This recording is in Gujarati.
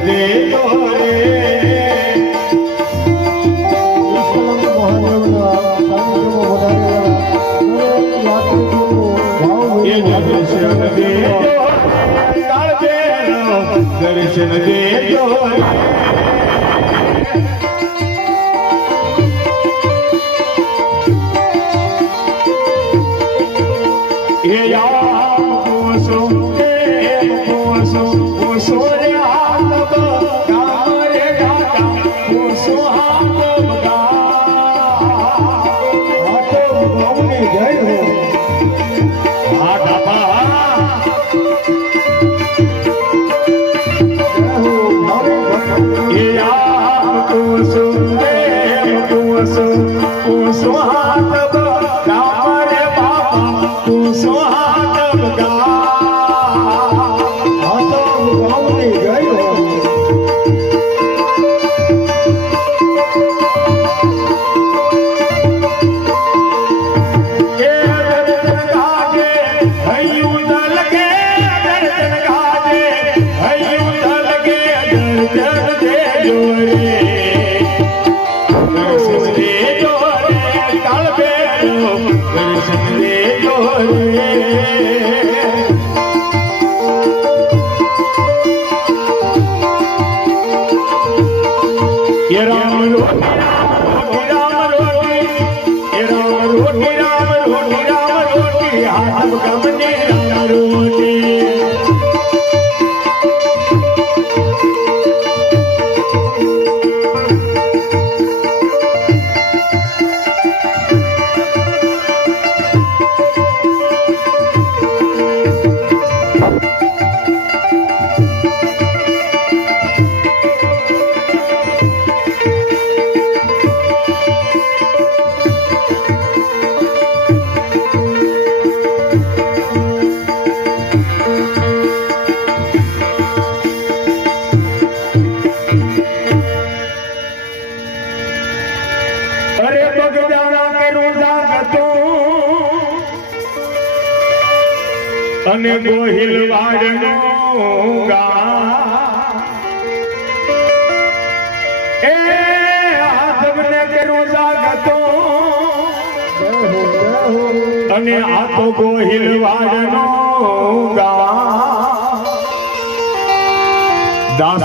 દે તોરે દર્શન દેજો એ યામ કોસો કે કોસો કોસો રે હાથ કામ રે ગાતા કોસો હાથ બગા હાથો ભગવાનની જય હો આ ડાબા અને ગોહિલ વાડનો ગા એ આદમને કેનો જાગતો અને આ તો ગોહિલ વાડનો ગા દાસ